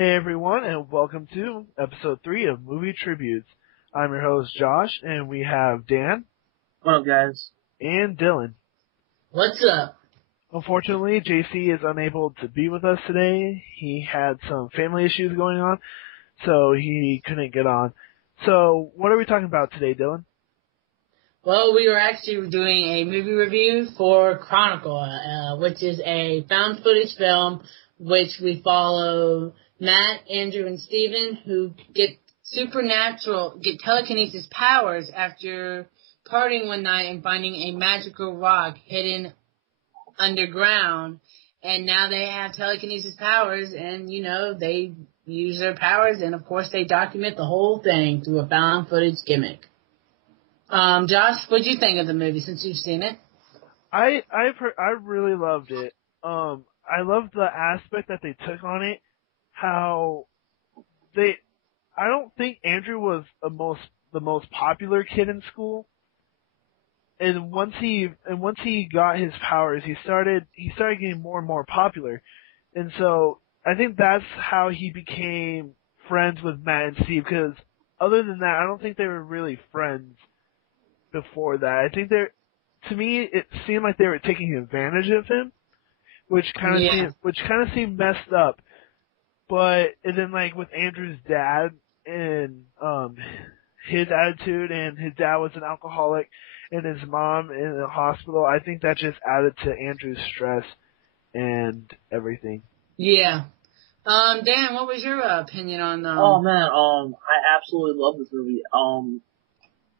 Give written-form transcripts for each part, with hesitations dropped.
Hey everyone, and welcome to episode 3 of Movie Tributes. I'm your host Josh, and we have Dan. What up, guys? And Dylan. What's up? Unfortunately, JC is unable to be with us today. He had some family issues going on, so he couldn't get on. So, what are we talking about today, Dylan? Well, we were actually doing a movie review for Chronicle, which is a found footage film which we follow Matt, Andrew, and Steven, who get telekinesis powers after partying one night and finding a magical rock hidden underground. And now they have telekinesis powers, and, they use their powers, and, of course, they document the whole thing through a found footage gimmick. Josh, what'd you think of the movie since you've seen it? I really loved it. I loved the aspect that they took on it. How I don't think Andrew was the most popular kid in school. And once he got his powers, he started getting more and more popular. And so I think that's how he became friends with Matt and Steve, because other than that, I don't think they were really friends before that. I think to me, it seemed like they were taking advantage of him, which kind of seemed messed up. And then like with Andrew's dad and his attitude, and his dad was an alcoholic, and his mom in the hospital, I think that just added to Andrew's stress and everything. Yeah. Dan, what was your opinion on Oh man, I absolutely love this movie.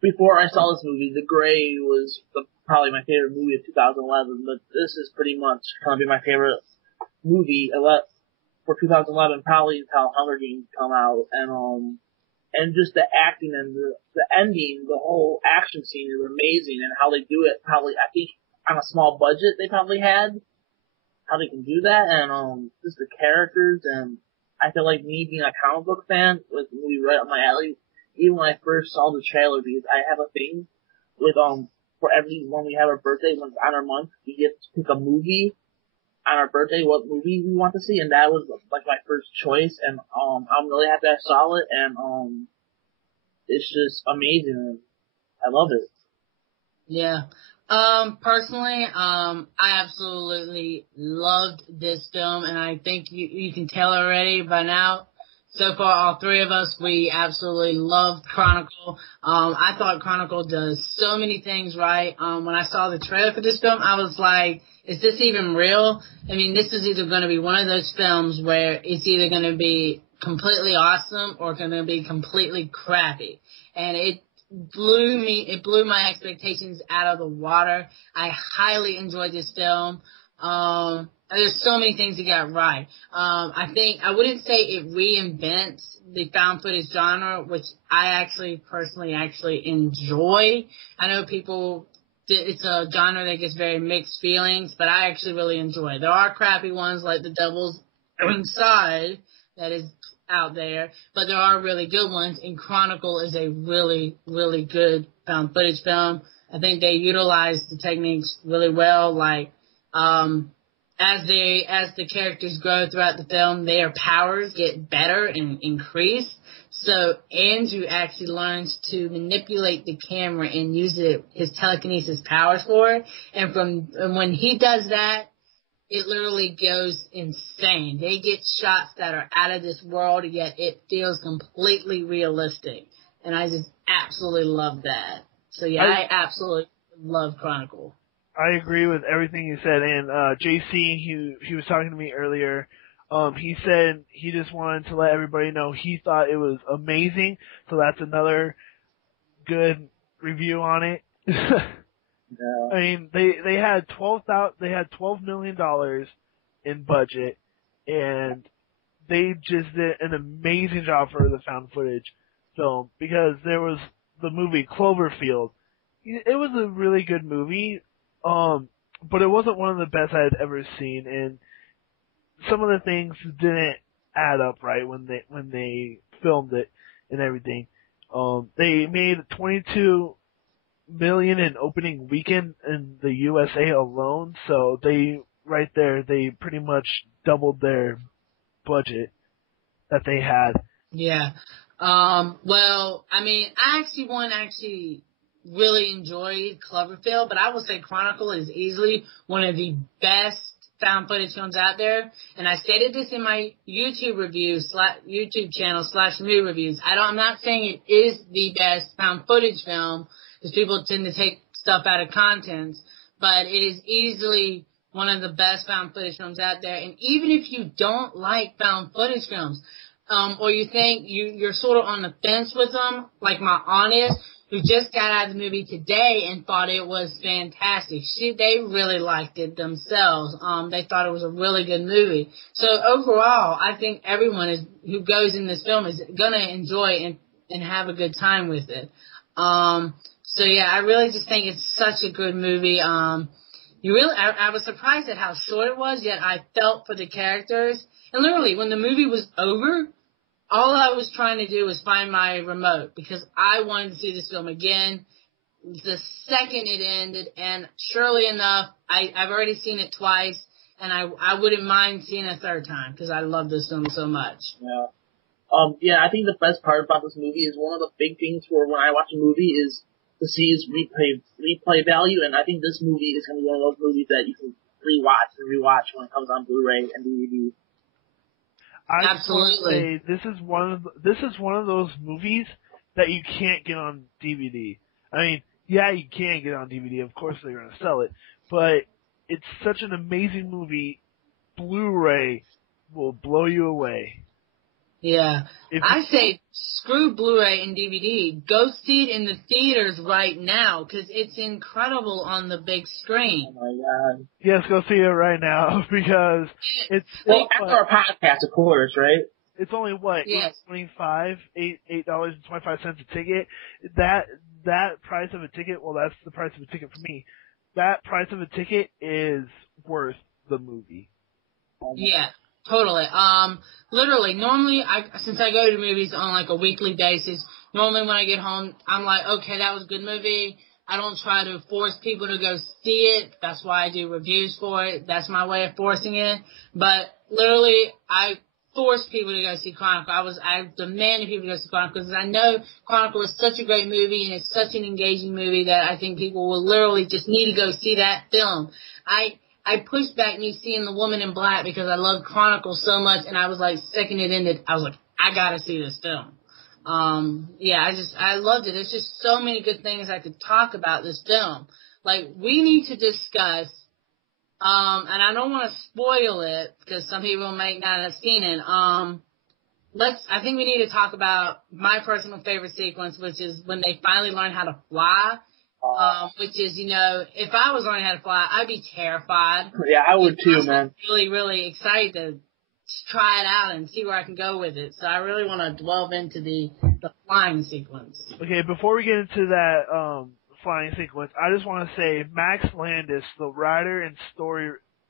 Before I saw this movie, The Grey was probably my favorite movie of 2011, but this is pretty much gonna be my favorite movie for 2011, probably until Hunger Games come out, and just the acting and the ending, the whole action scene is amazing, and how they do it, probably, I think, on a small budget they probably had, how they can do that, and, just the characters, and I feel like me being a comic book fan, with the movie right up my alley, even when I first saw the trailer, because I have a thing with, for when we have our birthday, when it's on our month, we get to pick a movie on our birthday, what movie we want to see, and that was like my first choice, and I'm really happy I saw it, and it's just amazing, and I love it. Yeah. Personally, I absolutely loved this film, and I think you can tell already by now. So far, all three of us, we absolutely loved Chronicle. I thought Chronicle does so many things right. When I saw the trailer for this film, I was like, is this even real? I mean, this is either going to be one of those films where it's either going to be completely awesome or going to be completely crappy. And it blew my expectations out of the water. I highly enjoyed this film. There's so many things it got right. I wouldn't say it reinvents the found footage genre, which I personally enjoy. I know it's a genre that gets very mixed feelings, but I actually really enjoy it. There are crappy ones like The Devil's Inside that is out there, but there are really good ones, and Chronicle is a really, really good found footage film. I think they utilize the techniques really well, like, as the characters grow throughout the film, their powers get better and increase. So Andrew actually learns to manipulate the camera and use his telekinesis powers for it. And when he does that, it literally goes insane. They get shots that are out of this world, yet it feels completely realistic. And I just absolutely love that. So yeah, I absolutely love Chronicle. I agree with everything you said, and JC, he was talking to me earlier. He said he just wanted to let everybody know he thought it was amazing, so that's another good review on it. Yeah. I mean, they had $12 million in budget, and they just did an amazing job for the found footage film, because there was the movie Cloverfield. It was a really good movie. But it wasn't one of the best I had ever seen, and some of the things didn't add up right when they filmed it and everything. They made $22 million in opening weekend in the USA alone, so they pretty much doubled their budget. that they had. Yeah. Well, I mean, I actually really enjoyed Cloverfield, but I will say Chronicle is easily one of the best found footage films out there. And I stated this in my YouTube YouTube channel / movie reviews. I'm not saying it is the best found footage film, because people tend to take stuff out of context, but it is easily one of the best found footage films out there. And even if you don't like found footage films, or you think you're sort of on the fence with them, like my aunt is, who just got out of the movie today and thought it was fantastic. They really liked it themselves. They thought it was a really good movie. So overall, I think everyone who goes in this film is gonna enjoy and have a good time with it. So yeah, I really just think it's such a good movie. I was surprised at how short it was, yet I felt for the characters. And literally, when the movie was over, all I was trying to do was find my remote, because I wanted to see this film again the second it ended. And surely enough, I've already seen it twice, and I wouldn't mind seeing it a third time, because I love this film so much. Yeah. Yeah, I think the best part about this movie is one of the big things for when I watch a movie is to see its replay value, and I think this movie is going to be one of those movies that you can rewatch when it comes on Blu-ray and DVD. Absolutely. This is one of those movies that you can't get on DVD. I mean, yeah, you can get it on DVD. Of course, they're going to sell it, but it's such an amazing movie. Blu-ray will blow you away. Yeah. I say screw Blu-ray and DVD. Go see it in the theaters right now, because it's incredible on the big screen. Oh my God. Yes, go see it right now, because it's... Well, after our podcast, of course, right? It's only, what, yes. $8.25 a ticket? That price of a ticket, well, that's the price of a ticket for me. That price of a ticket is worth the movie. Yeah. Totally. Literally, normally, since I go to movies on like a weekly basis, normally when I get home, I'm like, okay, that was a good movie. I don't try to force people to go see it. That's why I do reviews for it. That's my way of forcing it. But literally, I force people to go see Chronicle. I demanded people to go see Chronicle, because I know Chronicle is such a great movie and it's such an engaging movie that I think people will literally just need to go see that film. I pushed back me seeing The Woman in Black because I love Chronicle so much, and I was like, second it ended, I was like, I gotta see this film. Yeah, I loved it. There's just so many good things I could talk about this film. Like, we need to discuss, and I don't want to spoil it because some people might not have seen it. I think we need to talk about my personal favorite sequence, which is when they finally learn how to fly. Which is, if I was learning how to fly, I'd be terrified. Yeah, I would too, man. Really, really excited to try it out and see where I can go with it. So I really want to delve into the flying sequence. Okay, before we get into that flying sequence, I just want to say Max Landis, the writer and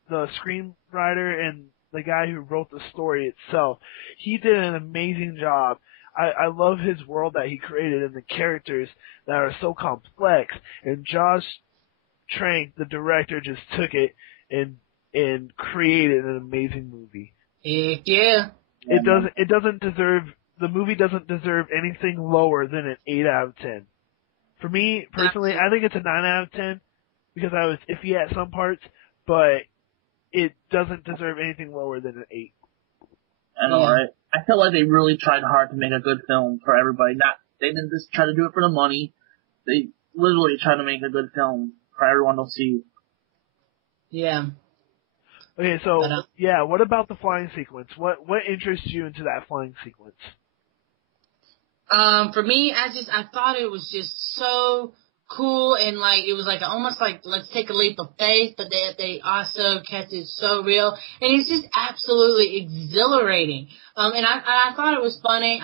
the screenwriter and the guy who wrote the story itself, he did an amazing job. I love his world that he created and the characters that are so complex. And Josh Trank, the director, just took it and created an amazing movie. Heck yeah. The movie doesn't deserve anything lower than an 8 out of 10. For me, personally, I think it's a 9 out of 10 because I was iffy at some parts, but it doesn't deserve anything lower than an 8. I know, right? I feel like they really tried hard to make a good film for everybody. They didn't just try to do it for the money. They literally tried to make a good film for everyone to see. Yeah. Okay, so, what about the flying sequence? What interests you into that flying sequence? For me, I thought it was just so cool, and it was almost like let's take a leap of faith, but they also kept it so real, and it's just absolutely exhilarating. And I thought it was funny,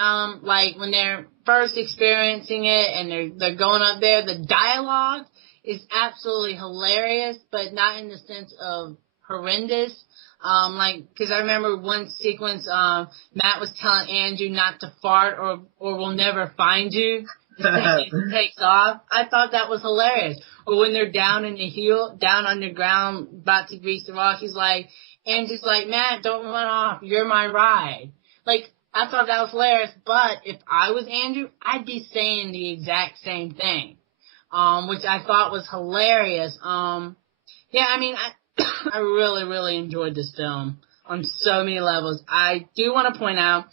when they're first experiencing it and they're going up there, the dialogue is absolutely hilarious, but not in the sense of horrendous. Cause I remember one sequence, Matt was telling Andrew not to fart or we'll never find you. It takes off. I thought that was hilarious. Or when they're down underground, about to reach the rock, Andrew's like, Matt, don't run off. You're my ride. I thought that was hilarious, but if I was Andrew, I'd be saying the exact same thing, which I thought was hilarious. Yeah, I mean, I really, really enjoyed this film on so many levels. I do want to point out,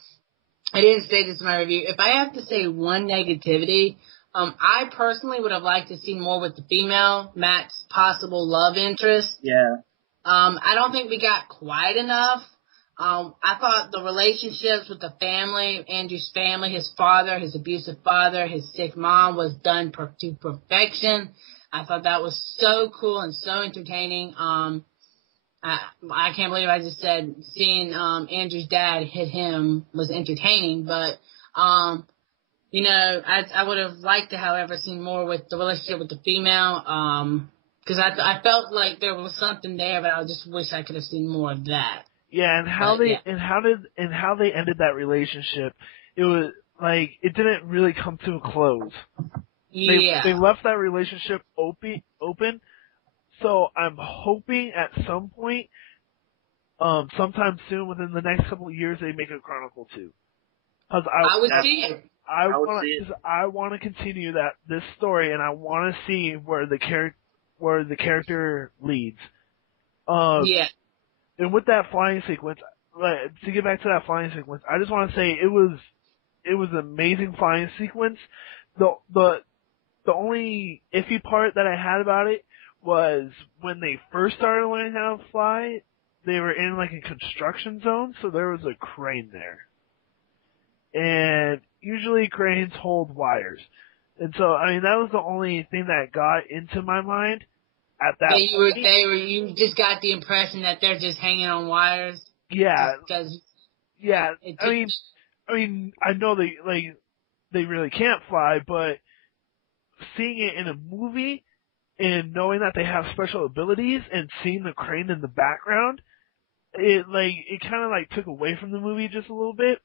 I didn't say this in my review, if I have to say one negativity, I personally would have liked to see more with the female, Matt's possible love interest. Yeah. I don't think we got quite enough. I thought the relationships with the family, Andrew's family, his father, his abusive father, his sick mom, was done to perfection. I thought that was so cool and so entertaining. I can't believe I just said seeing Andrew's dad hit him was entertaining, but you know, I would have liked to, however, seen more with the relationship with the female, because I felt like there was something there, but I just wish I could have seen more of that. Yeah, and how they ended that relationship, it was like it didn't really come to a close. They left that relationship open. So I'm hoping at some point, sometime soon, within the next couple of years, they make a Chronicle 2. Cause I would see it. I want to continue this story, and I want to see where the character leads. Yeah. And with that flying sequence, to get back to that flying sequence, I just want to say it was an amazing flying sequence. The only iffy part that I had about it was when they first started learning how to fly, they were in like a construction zone, so there was a crane there. And usually cranes hold wires. And so, I mean, that was the only thing that got into my mind at that point. You just got the impression that they're just hanging on wires. Yeah. Yeah. I mean, I know they really can't fly, but seeing it in a movie and knowing that they have special abilities and seeing the crane in the background, it kind of like took away from the movie just a little bit.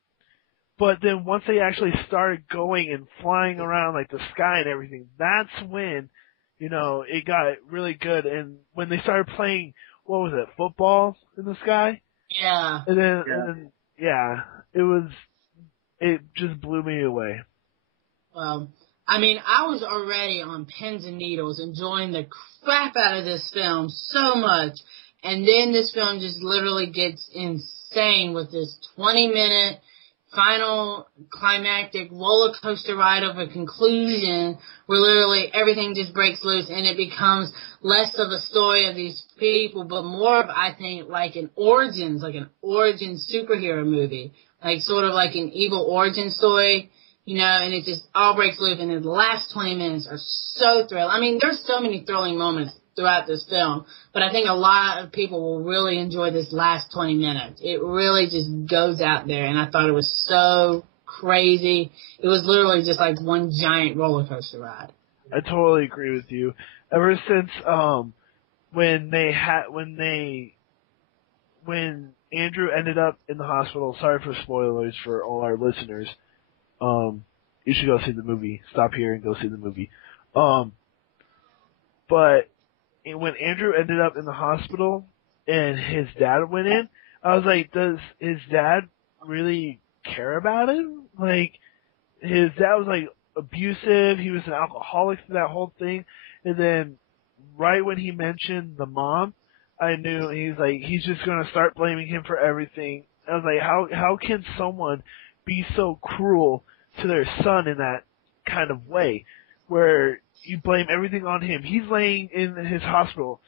But then once they actually started going and flying around like the sky and everything, that's when, you know, it got really good. And when they started playing, what was it, football in the sky? Yeah. And then it just blew me away. I mean, I was already on pins and needles enjoying the crap out of this film so much. And then this film just literally gets insane with this 20-minute final climactic roller coaster ride of a conclusion where literally everything just breaks loose and it becomes less of a story of these people, but more of, I think, like an origin superhero movie. Like sort of like an evil origin story. You know, and it just all breaks loose, and the last 20 minutes are so thrilling. I mean, there's so many thrilling moments throughout this film, but I think a lot of people will really enjoy this last 20 minutes. It really just goes out there, and I thought it was so crazy. It was literally just like one giant roller coaster ride. I totally agree with you. Ever since when Andrew ended up in the hospital, sorry for spoilers for all our listeners. You should go see the movie. Stop here and go see the movie. But when Andrew ended up in the hospital and his dad went in, I was like, does his dad really care about him? Like, his dad was like abusive. He was an alcoholic through that whole thing. And then right when he mentioned the mom, I knew he's just going to start blaming him for everything. I was like, how can someone be so cruel to their son in that kind of way, where you blame everything on him? He's laying in his hospital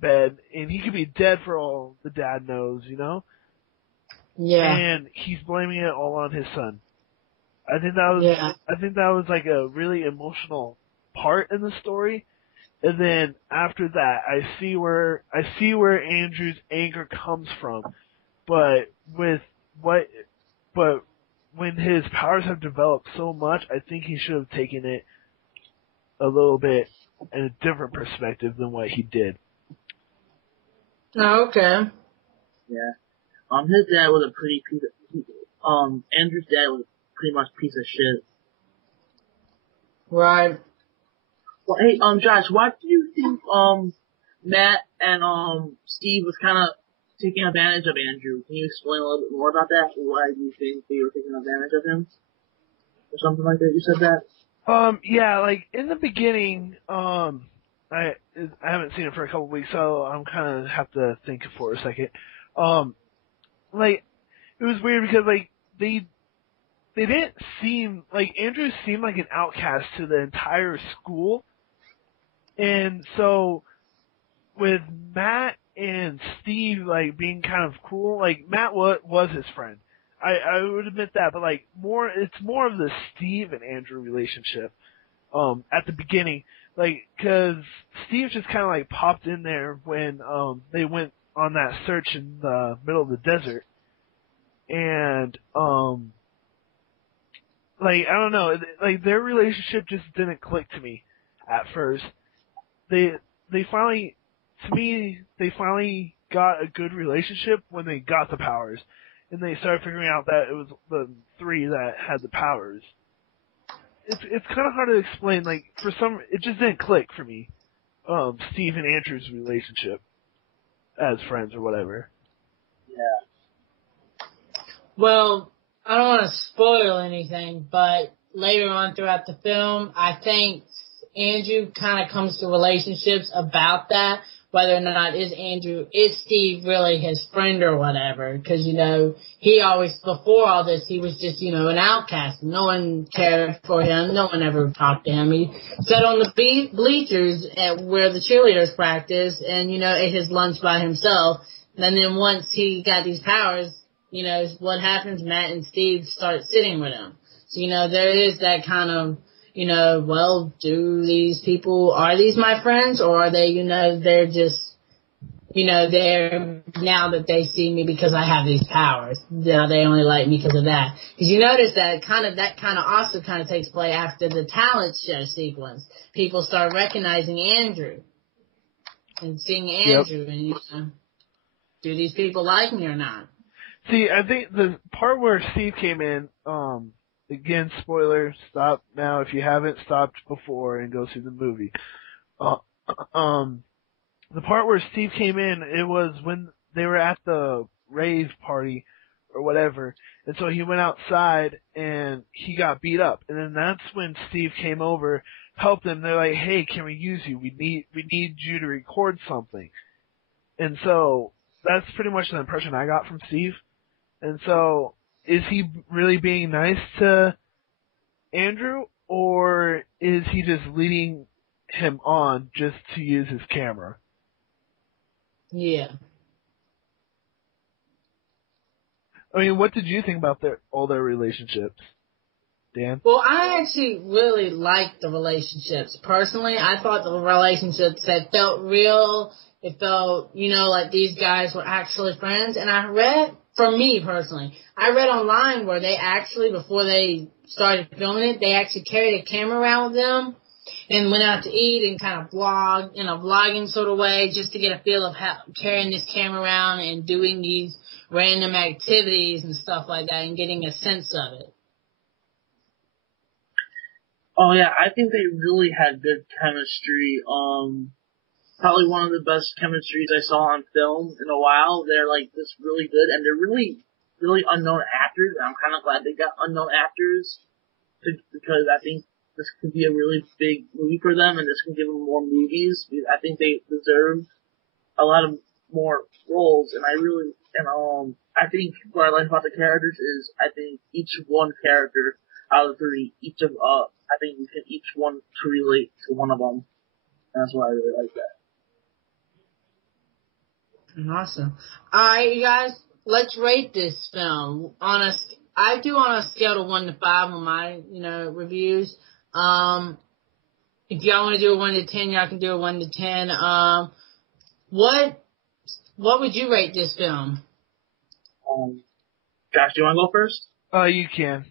bed, and he could be dead for all the dad knows, you know? Yeah. And he's blaming it all on his son. I think that was like a really emotional part in the story. And then after that, I see where Andrew's anger comes from, but when his powers have developed so much, I think he should have taken it a little bit in a different perspective than what he did. Oh, okay. Yeah. His dad was a pretty piece of, Andrew's dad was pretty much a piece of shit. Right. Well, hey, Josh, why do you think, Matt and, Steve was kinda taking advantage of Andrew. Can you explain a little bit more about that? Why do you think they were taking advantage of him? Or something like that? You said that? Yeah, like, in the beginning, I haven't seen it for a couple weeks, so I'm kind of have to think for a second. Like, it was weird because, like, they didn't seem, like, Andrew seemed like an outcast to the entire school. And so, with Matt and Steve, like, being kind of cool, like, Matt was his friend. I would admit that, but, like, it's more of the Steve and Andrew relationship, at the beginning. Like, cause Steve just kind of, like, popped in there when, they went on that search in the middle of the desert. And, like, I don't know, like, their relationship just didn't click to me at first. They finally, to me, they finally got a good relationship when they got the powers. And they started figuring out that it was the three that had the powers. It's kind of hard to explain, like, it just didn't click for me. Steve and Andrew's relationship as friends or whatever. Yeah. Well, I don't want to spoil anything, but later on throughout the film, I think Andrew kind of comes to relationships about that, whether or not is Steve really his friend or whatever, because, he always, before all this, he was just, an outcast. No one cared for him. No one ever talked to him. He sat on the bleachers where the cheerleaders practice and, ate his lunch by himself. And then once he got these powers, what happens? Matt and Steve start sitting with him. So, there is that kind of, well, are these my friends, or are they, they're just, they're, now that they see me because I have these powers, now they only like me because of that. Because you notice that kind of also kind of takes place after the talent show sequence. People start recognizing Andrew and seeing Andrew, yep. And, do these people like me or not? See, I think the part where Steve came in, again, spoiler, stop now if you haven't stopped before and go see the movie. The part where Steve came in, it was when they were at the rave party or whatever, and so he went outside and he got beat up, and then that's when Steve came over, helped him. They're like, "Hey, can we use you? We need you to record something," and so that's pretty much the impression I got from Steve. And so, is he really being nice to Andrew, or is he just leading him on just to use his camera? Yeah. I mean, what did you think about all their relationships, Dan? Well, I actually really liked the relationships. Personally, I thought the relationships that felt real. It felt, like these guys were actually friends. And I read, for me personally, I read online where they actually, before they started filming it, they actually carried a camera around with them and went out to eat and kind of vlogged in a vlogging sort of way just to get a feel of how carrying this camera around and doing these random activities and stuff like that and getting a sense of it. Oh yeah, I think they really had good chemistry. Probably one of the best chemistries I saw on film in a while. They're like just really good, and they're really, really unknown actors. And I'm kind of glad they got unknown actors because I think this could be a really big movie for them, and this can give them more movies. I think they deserve a lot of more roles, and I think what I like about the characters is I think each one character out of the three, I think we can each one to relate to one of them. And that's why I really like that. Awesome. Alright, you guys, let's rate this film. I do on a scale of 1 to 5 on my, reviews. If y'all want to do a 1 to 10, y'all can do a 1 to 10. What would you rate this film? Josh, do you want to go first? You can.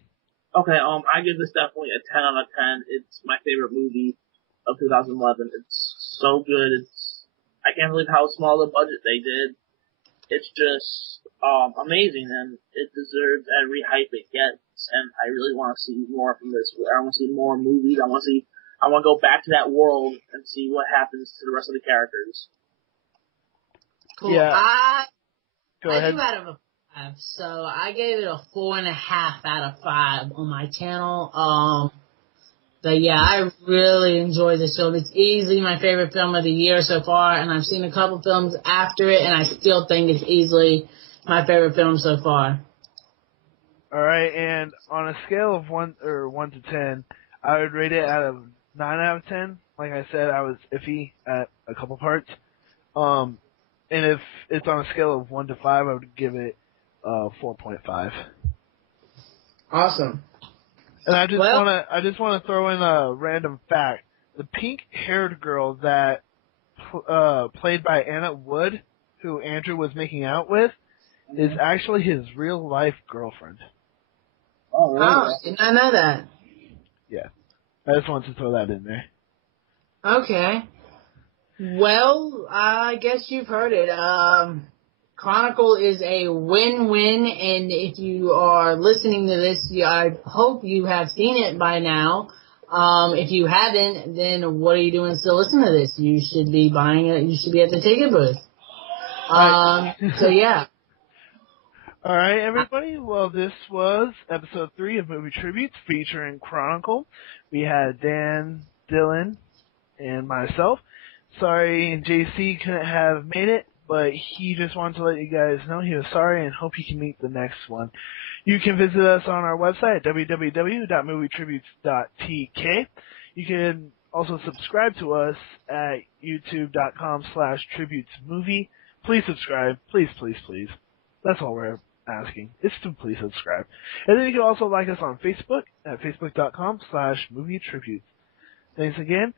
Okay, I give this definitely a 10 out of 10. It's my favorite movie of 2011. It's so good. I can't believe how small the budget they did. It's just, amazing, and it deserves every hype it gets, and I really want to see more from this. I want to see more movies. I want to go back to that world and see what happens to the rest of the characters. Cool. Yeah. Go I ahead. do out of a 5, so I gave it a 4.5 out of 5 on my channel. But yeah, I really enjoyed this film. It's easily my favorite film of the year so far, and I've seen a couple films after it, and I still think it's easily my favorite film so far. All right, and on a scale of 1 to 10, I would rate it out of 9 out of 10. Like I said, I was iffy at a couple parts. And if it's on a scale of 1 to 5, I would give it 4.5. Awesome. And I just want to throw in a random fact. The pink-haired girl that played by Anna Wood, who Andrew was making out with, is actually his real-life girlfriend. Oh, really? Oh, did not know that. Yeah. I just wanted to throw that in there. Okay. Well, I guess you've heard it. Chronicle is a win-win, and if you are listening to this, I hope you have seen it by now. If you haven't, then what are you doing still listening to this? You should be buying it. You should be at the ticket booth. So yeah. All right, everybody. Well, this was episode 3 of Movie Tributes featuring Chronicle. We had Dan, Dylan, and myself. Sorry, JC couldn't have made it, but he just wanted to let you guys know he was sorry and hope he can meet the next one. You can visit us on our website at www.movietributes.tk. You can also subscribe to us at youtube.com/tributesmovie. Please subscribe. Please, please, please. That's all we're asking. It's to please subscribe. And then you can also like us on Facebook at facebook.com/movietributes. Thanks again.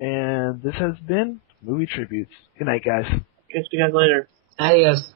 And this has been Movie Tributes. Good night, guys. Catch you guys later. Adios.